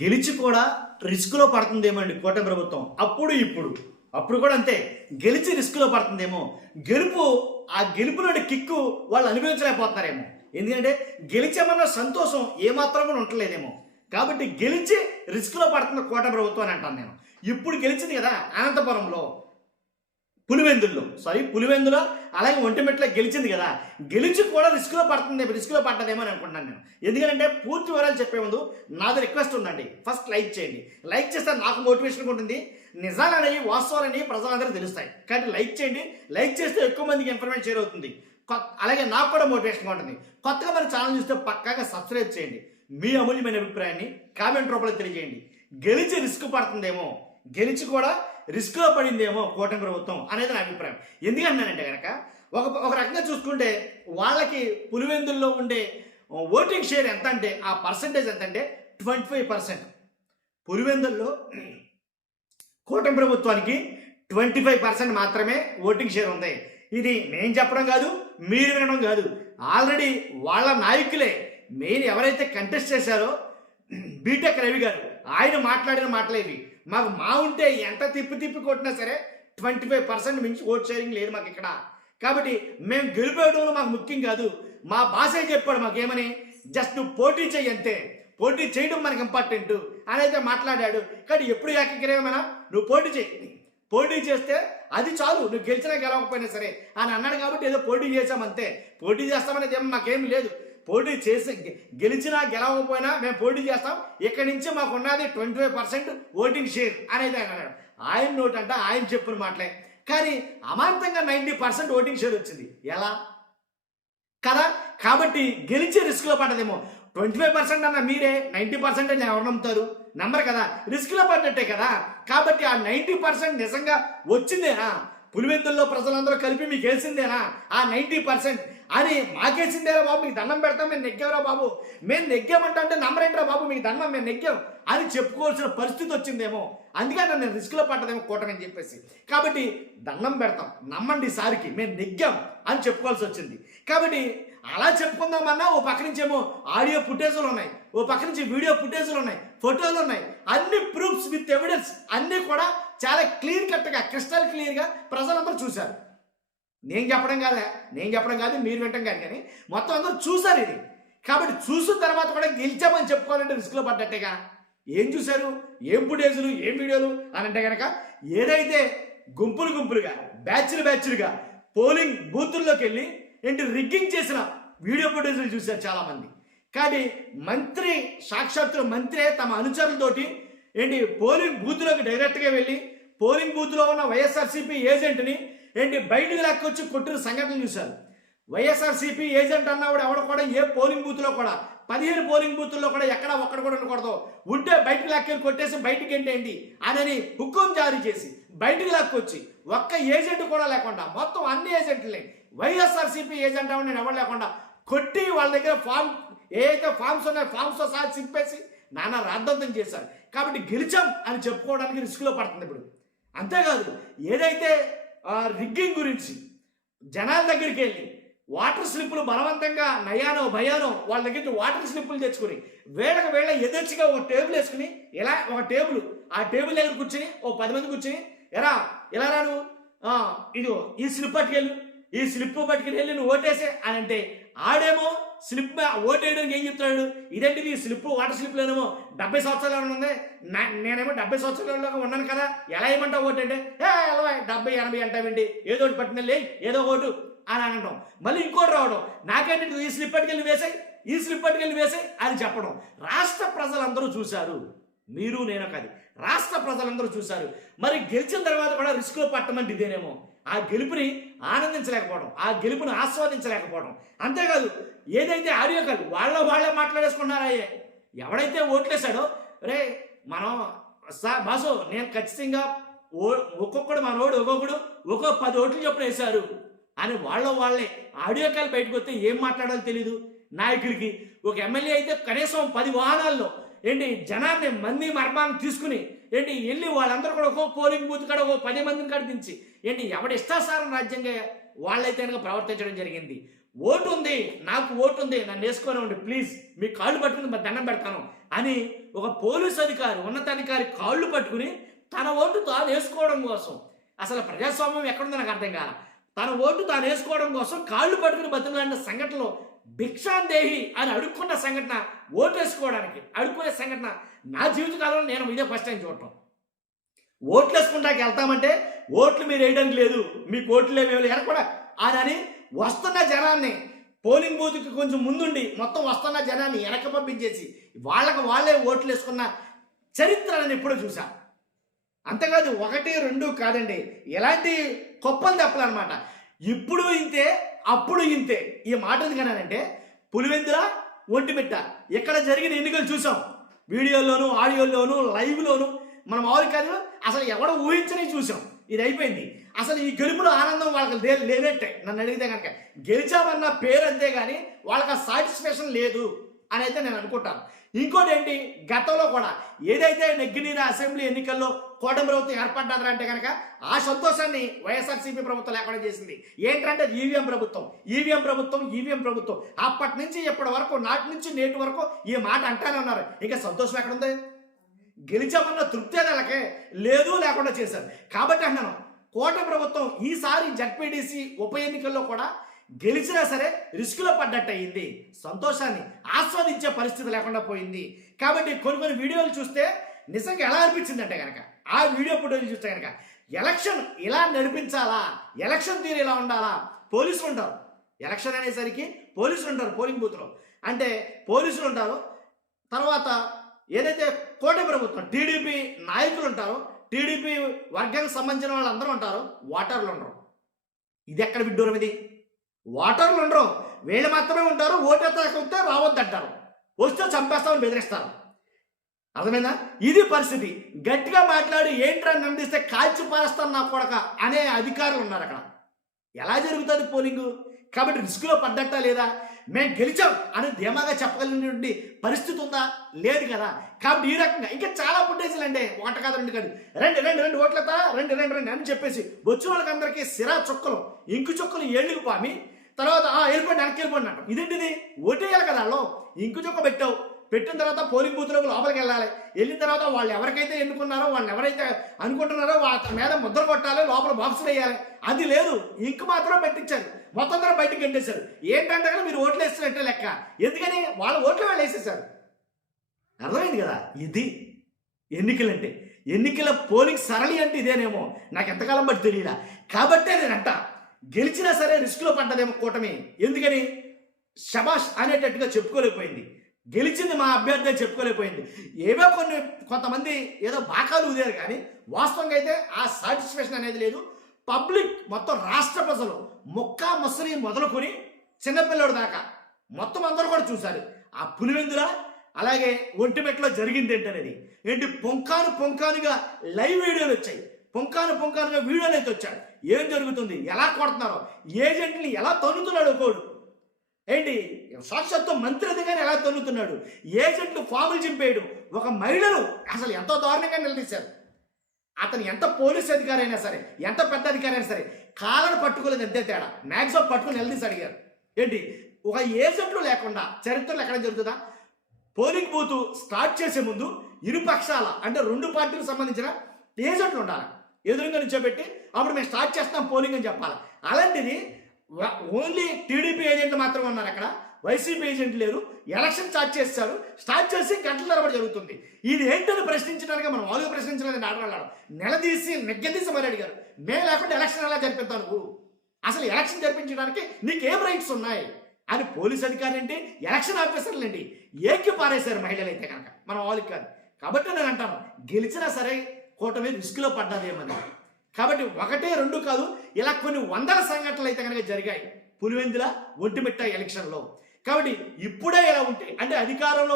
గెలిచి కూడా రిస్క్లో పడుతుందేమోండి కూటమి ప్రభుత్వం. అప్పుడు కూడా అంతే. గెలిచి రిస్క్లో పడుతుందేమో. ఆ గెలుపులోని కిక్కు వాళ్ళు అనుభవించలేకపోతున్నారేమో. ఎందుకంటే గెలిచామన్న సంతోషం ఏమాత్రం కూడా ఉండలేదేమో. కాబట్టి గెలిచి రిస్క్లో పడుతున్న కూటమి ప్రభుత్వం అని అంటాను నేను. ఇప్పుడు గెలిచింది కదా అనంతపురంలో, పులివెందులో, అలాగే ఒంటిమిట్లో గెలిచింది కదా. గెలిచి కూడా రిస్క్లో పడ్డదేమో అని అనుకుంటున్నాను నేను. ఎందుకంటే పూర్తి వివరాలు చెప్పే ముందు నాది రిక్వెస్ట్ ఉందండి, ఫస్ట్ లైక్ చేయండి. లైక్ చేస్తే నాకు మోటివేషన్ ఉంటుంది. నిజాలు అనేవి వాస్తవాలు అనేవి ప్రజలందరికీ తెలుస్తాయి. కాబట్టి లైక్ చేయండి. లైక్ చేస్తే ఎక్కువ మందికి ఇన్ఫర్మేషన్ షేర్ అవుతుంది. అలాగే నాకు కూడా మోటివేషన్గా ఉంటుంది. కొత్తగా మన ఛానల్ చూస్తే పక్కాగా సబ్స్క్రైబ్ చేయండి. మీ అమూల్యమైన అభిప్రాయాన్ని కామెంట్ రూపంలో తెలియజేయండి. గెలిచి రిస్క్ పడుతుందేమో, గెలిచి కూడా రిస్క్లో పడిందేమో కూటమి ప్రభుత్వం అనేది నా అభిప్రాయం. ఎందుకంటున్నానంటే కనుక ఒక రకంగా చూసుకుంటే వాళ్ళకి పులివెందుల్లో ఉండే ఓటింగ్ షేర్ ఎంత అంటే, ఆ పర్సంటేజ్ ఎంత అంటే 25%. పులివెందుల్లో కూటమి ప్రభుత్వానికి 25% మాత్రమే ఓటింగ్ షేర్ ఉంది. ఇది నేను చెప్పడం కాదు, మీరు వినడం కాదు. ఆల్రెడీ వాళ్ళ నాయకులే మెయిన్ ఎవరైతే కంటెస్ట్ చేశారో బీటెక్ రవి గారు, ఆయన మాట్లాడిన మాటలేవి. మా ఉంటే ఎంత తిప్పి కొట్టినా సరే 25% మించి ఓట్ షేరింగ్ లేదు మాకు ఇక్కడ. కాబట్టి మేము గెలిపేయడంలో మాకు ముఖ్యం కాదు. మా బాసే చెప్పాడు మాకేమని, జస్ట్ నువ్వు పోటీ చెయ్యి అంతే, పోటీ చేయడం మనకు ఇంపార్టెంట్ అని అయితే మాట్లాడాడు. కానీ ఎప్పుడు ఏకగ్రీవమైనా నువ్వు పోటీ చేస్తే అది చాలు, నువ్వు గెలిచినా గెలవకపోయినా సరే అని అన్నాడు. కాబట్టి ఏదో పోటీ చేసామంతే, పోటీ చేస్తామనేది ఏమో మాకేం లేదు. పోటీ చేసి గెలిచినా గెలవకపోయినా మేము పోటీ చేస్తాం. ఇక్కడి నుంచి మాకు ఉన్నది 25% ఓటింగ్ షేర్ అనేది అన్నాడు. ఆయన నోట్ అంటే ఆయన చెప్పిన మాటలే. కానీ అమాంతంగా 90% ఓటింగ్ షేర్ వచ్చింది ఎలా కదా. కాబట్టి గెలిచి రిస్క్లో పడ్డదేమో. 25% అన్న మీరే 90% అని ఎవరు నమ్ముతారు? నమ్మరు కదా. రిస్క్లో పడ్డట్టే కదా. కాబట్టి ఆ 90% నిజంగా వచ్చిందేనా? పులివెందుల్లో ప్రజలందరూ కలిపి మీకు వేసిందేనా ఆ 90% అని? మాకేసిందేరా బాబు, మీకు దండం పెడతాం, మేము నెగ్గావురా బాబు, మేము నెగ్గామంటే నమ్మరేంట్రా బాబు, మీకు దండం, మేము నెగ్గాం అని చెప్పుకోవాల్సిన పరిస్థితి వచ్చిందేమో. అందుకని నేను రిస్క్లో పడ్డదేమో కూటమి అని చెప్పేసి. కాబట్టి దండం పెడతాం, నమ్మండి సారికి, మేము నెగ్గాం అని చెప్పుకోవాల్సి వచ్చింది. కాబట్టి అలా చెప్పుకుందామన్నా ఓ పక్క నుంచేమో ఆడియో ఫుటేజ్లు ఉన్నాయి, ఓ పక్క నుంచి వీడియో ఫుటేజ్లు ఉన్నాయి, ఫోటోలు ఉన్నాయి, అన్ని ప్రూఫ్స్ విత్ ఎవిడెన్స్ అన్నీ కూడా చాలా క్లియర్ కట్గా క్రిస్టల్ క్లియర్గా ప్రజలందరూ చూశారు. నేను చెప్పడం కాదు, మీరు వింటాం కాదు, కానీ మొత్తం అందరూ చూశారు ఇది. కాబట్టి చూసిన తర్వాత కూడా గెలిచామని చెప్పుకోవాలంటే రిస్క్లో పడ్డట్టేగా. ఏం చూశారు, ఏం ఫుటేజ్లు, ఏం వీడియోలు అని అంటే కనుక, ఏదైతే గుంపులుగా బ్యాచ్లుగా పోలింగ్ బూతుల్లోకి వెళ్ళి రిగ్గింగ్ చేసిన వీడియో ఫుటేజ్లు చూశారు చాలామంది. కానీ సాక్షాత్తు మంత్రే తమ అనుచరులతోటి పోలింగ్ బూత్లోకి డైరెక్ట్గా వెళ్ళి పోలింగ్ బూత్లో ఉన్న వైఎస్ఆర్సీపీ ఏజెంట్ని బయటకు లాక్కొచ్చి కొట్టిన సంఘటనలు చూశారు. వైఎస్ఆర్సీపీ ఏజెంట్ అన్నవాడు ఎవడ కూడా ఏ పోలింగ్ బూత్లో కూడా 15 పోలింగ్ బూతుల్లో కూడా ఎక్కడ ఒక్కడ కూడా ఉండకూడదు, ఉంటే బయటకు లాక్కెళ్ళి కొట్టేసి బయటికి ఏంటండి అని హుకుం జారీ చేసి బయటకు లాక్కొచ్చి ఒక్క ఏజెంట్ కూడా లేకుండా మొత్తం అన్ని ఏజెంట్లని వైఎస్ఆర్సీపీ ఏజెంట్ అని నేను ఎవరు లేకుండా కొట్టి వాళ్ళ దగ్గర ఏదైతే ఫామ్స్ ఉన్నాయో ఫామ్స్తో సహా చింపేసి నానా రాద్ధాంతం చేశారు. కాబట్టి గెలిచాం అని చెప్పుకోవడానికి రిస్క్లో పడుతుంది ఇప్పుడు. అంతేకాదు, ఏదైతే రిగ్గింగ్ గురించి జనాల దగ్గరికి వెళ్ళి వాటర్ స్లిప్పులు బలవంతంగా నయానో భయానో వాళ్ళ దగ్గర వాటర్ స్లిప్పులు తెచ్చుకుని వేళ ఎదర్చిగా ఒక టేబుల్ వేసుకుని ఇలా ఒక టేబుల్, ఆ టేబుల్ దగ్గర కూర్చుని ఓ 10 మంది కూర్చుని ఇలా రాను ఇదిగో ఈ స్లిప్ పట్టుకెళ్ళు, ఈ స్లిప్ పట్టుకెళ్ళి నువ్వు ఓటేసే అని అంటే, ఆడేమో స్లిప్ ఓటేయడానికి ఏం చెప్తున్నాడు, ఇదేంటిది స్లిప్ వాటర్ స్లిప్లోనేమో 70 సంవత్సరాలు ఉంది, నేనేమో 70 సంవత్సరాలుగా ఉన్నాను కదా, ఎలా ఏమంటావు ఓటు అంటే 70 80 అంటావేంటి, ఏదో ఒకటి పట్టినలే ఏదో ఓటు అని అనడం. మళ్ళీ ఇంకోటి రావడం, నాకేంటి ఈ స్లిప్ పట్టుకెళ్ళి వేసాయి అని చెప్పడం. రాష్ట్ర ప్రజలందరూ చూశారు, మీరు నేను కాదు, రాష్ట్ర ప్రజలందరూ చూశారు. మరి గెలిచిన తర్వాత కూడా రిస్క్లో పట్టమంటే ఇదేనేమో. ఆ గెలుపుని ఆనందించలేకపోవడం, ఆ గెలుపుని ఆస్వాదించలేకపోవడం. అంతేకాదు, ఏదైతే ఆడియో కాదు వాళ్ళే మాట్లాడేసుకున్నారాయే. ఎవడైతే ఓట్లేశాడో, రే మనం బాసు నేను ఖచ్చితంగా ఒక్కొక్కడు మనోడు ఒక్కో 10 ఓట్లు చొప్పున వేశారు అని వాళ్ళే ఆడియో కాల్ బయటకు వస్తే ఏం మాట్లాడాలో తెలీదు నాయకుడికి. ఒక ఎమ్మెల్యే అయితే కనీసం 10 వాహనాల్లో జనాన్ని మంది మర్మాన్ని తీసుకుని వెళ్ళి వాళ్ళందరూ కూడా ఒక్కో పోలింగ్ బూత్ కాడ ఒక 10 మందిని కాడ దించి ఎవడి ఇష్టాసారం రాజ్యంగా వాళ్ళైతే కనుక ప్రవర్తించడం జరిగింది. ఓటు ఉంది, నాకు ఓటు ఉంది, నన్ను వేసుకొని ఉండి ప్లీజ్ మీ కాళ్ళు పట్టుకుని దండం పెడతాను అని ఒక పోలీస్ అధికారి ఉన్నతాధికారి కాళ్ళు పట్టుకుని తన ఓటు తాను వేసుకోవడం కోసం, అసలు ప్రజాస్వామ్యం ఎక్కడుందో నాకు అర్థం కాల, తన ఓటు తాను వేసుకోవడం కోసం కాళ్ళు పట్టుకుని బతుకులాడిన సంఘటనలో భిక్షాందేహి అని అడుక్కున్న సంఘటన, ఓటు వేసుకోవడానికి అడుక్కునే సంఘటన నా జీవితకాలంలో నేను ఇదే ఫస్ట్ టైం చూడటం. ఓట్లు వేసుకుంటాకి వెళ్తామంటే ఓట్లు మీరు వేయడానికి లేదు, మీకు ఓట్లు ఏమి ఎరకూడా అని వస్తున్న జనాన్ని పోలింగ్ బూత్కి కొంచెం ముందుండి మొత్తం వస్తున్న జనాన్ని వెనక పంపించేసి వాళ్ళే ఓట్లు వేసుకున్న చరిత్ర నేను ఎప్పుడూ చూసా. అంతేకాదు 1, 2 కాదండి, ఎలాంటి కొప్పలు తప్పలన్నమాట. ఇప్పుడు ఇంతే అప్పుడు ఇంతే. ఈ మాట ఎందుకన్నానంటే పులివెందుల ఒంటిమిట్ట ఇక్కడ జరిగిన ఎన్నికలు చూసాం, వీడియోల్లోనూ ఆడియోల్లోనూ లైవ్లోనూ. మనం మామూలు కాదు, అసలు ఎవడో ఊహించని చూసాం. ఇది అయిపోయింది. అసలు ఈ గెలుపులో ఆనందం వాళ్ళకి లేనట్టే నన్ను అడిగితే కనుక. గెలిచామన్న పేరు అంతే కానీ వాళ్ళకి ఆ సాటిస్ఫాక్షన్ లేదు అని అయితే నేను అనుకుంటాను. ఇంకోటి ఏంటి, గతంలో కూడా ఏదైతే నెగ్గినీరు అసెంబ్లీ ఎన్నికల్లో కూటమి ప్రభుత్వం ఏర్పడ్డారంటే కనుక ఆ సంతోషాన్ని వైఎస్ఆర్సీపీ ప్రభుత్వం లేకుండా చేసింది. ఏంటంటే ఈవీఎం ప్రభుత్వం. అప్పటి నుంచి ఇప్పటి వరకు, నాటి నుంచి నేటి వరకు ఈ మాట అంటానే ఉన్నారు. ఇంకా సంతోషం ఎక్కడుంది? గెలిచామన్న తృప్తి వాళ్ళకే లేదు, లేకుండా చేశారు. కాబట్టి అన్నాను, కూటమి ప్రభుత్వం ఈసారి జడ్పీటీసీ ఉప ఎన్నికల్లో కూడా గెలిచినా సరే రిస్క్లో పడ్డట్టు అయింది. సంతోషాన్ని ఆస్వాదించే పరిస్థితి లేకుండా పోయింది. కాబట్టి కొన్ని వీడియోలు చూస్తే నిజంగా ఎలా అనిపించిందంటే కనుక, ఆ వీడియో ఫోటోలు చూస్తే కనుక ఎలక్షన్ ఇలా నడిపించాలా, ఎలక్షన్ తీరు ఇలా ఉండాలా. పోలీసులు ఉంటారు, ఎలక్షన్ అనేసరికి పోలీసులు ఉంటారు పోలింగ్ బూత్లో, అంటే పోలీసులు ఉంటారు. తర్వాత ఏదైతే కూటమి ప్రభుత్వం టీడీపీ నాయకులు ఉంటారో, టీడీపీ వర్గానికి సంబంధించిన వాళ్ళందరూ ఉంటారు, ఓటర్లు ఉండరు. ఇది ఎక్కడ విడ్డూరం? ఇది ఓటర్లు ఉండరు, వీళ్ళు మాత్రమే ఉంటారు. ఓటేస్తే రావద్దంటారు, వస్తే చంపేస్తామని బెదిరిస్తారు. అర్థమైందా? ఇది పరిస్థితి. గట్టిగా మాట్లాడి ఏంట్రా నిందిస్తే కాల్చి పారేస్తాను నా కొడక అనే అధికారులు ఉన్నారు అక్కడ. ఎలా జరుగుతుంది పోలింగు? కాబట్టి రిస్క్లో పడ్డట్టా లేదా? మేము గెలిచాం అని ధీమాగా చెప్పగలిగినటువంటి పరిస్థితి ఉందా? లేదు కదా. కాబట్టి ఈ రకంగా ఇంకా చాలా ఫుటేజీలు అండి, 1 కాదు 2 కాదు, రెండు ఓట్లతా రెండు అని చెప్పేసి వచ్చిన వాళ్ళకి అందరికీ సిరా చుక్కలు, ఇంకు చుక్కలు ఏళ్ళకి పామి తర్వాత వెళ్ళిపోండి వెనక్కి వెళ్ళిపోండి అంటాం. ఇదేంటిది? ఓటేయాలి కదా వాళ్ళు. ఇంకు చుక్క పెట్టిన తర్వాత పోలింగ్ బూత్లోకి లోపలికి వెళ్ళాలి. వెళ్ళిన తర్వాత వాళ్ళు ఎవరికైతే ఎన్నుకున్నారో, వాళ్ళు ఎవరైతే అనుకుంటున్నారో వాళ్ళ మీద ముద్ర కొట్టాలి, లోపల బాక్సులు వేయాలి. అది లేదు, ఇంకు మాత్రం పెట్టించారు. మొత్తం అందరూ బయటకు గెంటేశారు. ఏంటంటే కదా మీరు ఓట్లు వేస్తున్నట్టే లెక్క. ఎందుకని? వాళ్ళ ఓట్లు వాళ్ళు వేసేసారు. అర్థమైంది కదా? ఇది ఎన్నికలంటే. ఎన్నికల పోలింగ్ సరళి అంటే ఇదేనేమో, నాకు ఎంతకాలం బట్టి తెలియదా. కాబట్టే నేనంట గెలిచినా సరే రిస్క్లో పడ్డదేమో కూటమి. ఎందుకని? శబాష్ అనేటట్టుగా చెప్పుకోలేకపోయింది. గెలిచింది మా అభ్యర్థి అని చెప్పుకోలేకపోయింది. ఏవో కొంతమంది ఏదో బాకాలు ఊదారు కానీ వాస్తవంగా అయితే ఆ సాటిస్ఫాక్షన్ అనేది లేదు. పబ్లిక్ మొత్తం రాష్ట్ర ప్రజలు ముక్కా ముసలి మొదలుకొని చిన్నపిల్లడు దాకా మొత్తం అందరూ కూడా చూశారు. ఆ పులివెందుల అలాగే ఒంటిమెట్లో జరిగింది ఏంటనేది. ఏంటి పొంకానుగా లైవ్ వీడియోలు వచ్చాయి, పొంకానుగా వీడియోలు అయితే వచ్చాడు. ఏం జరుగుతుంది, ఎలా కొడుతున్నారో, ఏజెంట్ని ఎలా తన్నుతున్నాడు కోడు, ఏంటి సాక్షాత్తు మంత్రి అధికారి ఎలా తన్నుతున్నాడు, ఏజెంట్లు ఫాములు చింపేయడు. ఒక మహిళను అసలు ఎంతో దారుణంగా నిలదీశారు. అతను ఎంత పోలీస్ అధికారి అయినా సరే, ఎంత పెద్ద అధికారి అయినా సరే కాళ్ళను పట్టుకోలేదు, అంతే తేడా. మ్యాక్సిమం పట్టుకుని నిలదీసి అడిగారు. ఏంటి ఒక ఏజెంట్లు లేకుండా చరిత్రలో ఎక్కడ జరుగుతుందా? పోలింగ్ బూత్ స్టార్ట్ చేసే ముందు ఇరు పక్షాల అంటే 2 పార్టీలకు సంబంధించిన ఏజెంట్లు ఉండాలి. ఎదురుగా నిల్చోబెట్టి అప్పుడు మేము స్టార్ట్ చేస్తాం పోలింగ్ అని చెప్పాలి. అలాంటిది ఓన్లీ టీడీపీ ఏజెంట్లు మాత్రమే ఉన్నారు అక్కడ, వైసీపీ ఏజెంట్లు లేరు. ఎలక్షన్ స్టార్ట్ చేసి గంటల తరబడి జరుగుతుంది. ఇది ఏంటని ప్రశ్నించడానికి మనం వాళ్ళుగా ప్రశ్నించలేదని ఆడవాళ్ళాడు. నెగ్గదీసి మరి అడిగారు, మేము లేకుండా ఎలక్షన్ ఎలా జరిపిస్తావు నువ్వు? అసలు ఎలక్షన్ జరిపించడానికి నీకేం రైట్స్ ఉన్నాయి అని పోలీస్ అధికారులు ఏంటి, ఎలక్షన్ ఆఫీసర్లు ఏంటి ఏకి పారేశారు మహిళలు అయితే కనుక, మనం వాళ్ళకి కాదు. కాబట్టి నేను అంటాను, గెలిచినా సరే కూటమి రిస్క్లో పడ్డదేమని. కాబట్టి 1, 2 కాదు, ఇలా కొన్ని వందల సంఘటనలు అయితే కనుక జరిగాయి పులివెందుల ఒంటిమిట్ట ఎలక్షన్లో. కాబట్టి ఇప్పుడే ఇలా ఉంటే అంటే అధికారంలో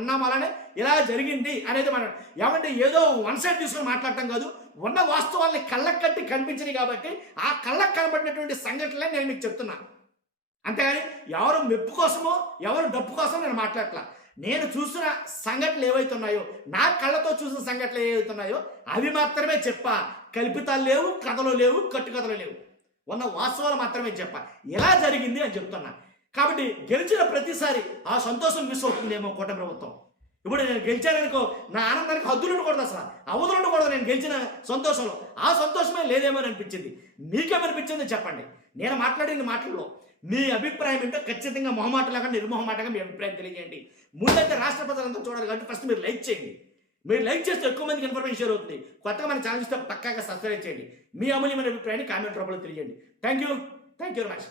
ఉన్నామనే ఇలా జరిగింది అనేది మనం ఏమంటే ఏదో వన్ సైడ్ తీసుకొని మాట్లాడటం కాదు, ఉన్న వాస్తవాల్ని కళ్ళకు కట్టి కనిపించినాయి. కాబట్టి ఆ కళ్ళకు కనబడినటువంటి సంఘటనలే నేను మీకు చెప్తున్నాను. అంతేగాని ఎవరు మెప్పు కోసమో ఎవరు డప్పు కోసమో నేను మాట్లాడట్లా. నేను చూసిన సంఘటనలు ఏవైతే ఉన్నాయో, నా కళ్ళతో చూసిన సంఘటనలు ఏవైతే ఉన్నాయో అవి మాత్రమే చెప్పా. కల్పితాలు లేవు, కథలు లేవు, కట్టుకథలు లేవు, ఉన్న వాస్తవాలు మాత్రమే చెప్పా. ఎలా జరిగింది అని చెప్తున్నా. కాబట్టి గెలిచిన ప్రతిసారి ఆ సంతోషం మిస్ అవుతుందేమో కూటమి ప్రభుత్వం. ఇప్పుడు నేను గెలిచాననుకో నా ఆనందానికి హద్దులు ఉండకూడదు, అసలు అవధులు ఉండకూడదు. నేను గెలిచిన సంతోషంలో ఆ సంతోషమే లేదేమో అని అనిపించింది. మీకేమనిపించిందో చెప్పండి. నేను మాట్లాడిన మాటల్లో మీ అభిప్రాయం ఏంటో ఖచ్చితంగా మొహమాటలాగా నిర్మోహమాటగా మీ అభిప్రాయం తెలియజేయండి. ముందైతే రాష్ట్ర ప్రజలంతా చూడాలి కాబట్టి ఫస్ట్ మీరు లైక్ చేయండి. మీరు లైక్ చేస్తే ఎక్కువ మందికి ఇన్ఫర్మేషన్ షేర్ అవుతుంది. కొత్తగా మన ఛానల్ ఇస్తే పక్కాగా సబ్స్క్రైబ్ చేయండి. మీ అమూల్యమైన అభిప్రాయాన్ని కామెంట్ రూపంలో తెలియజేయండి. Thank you very much.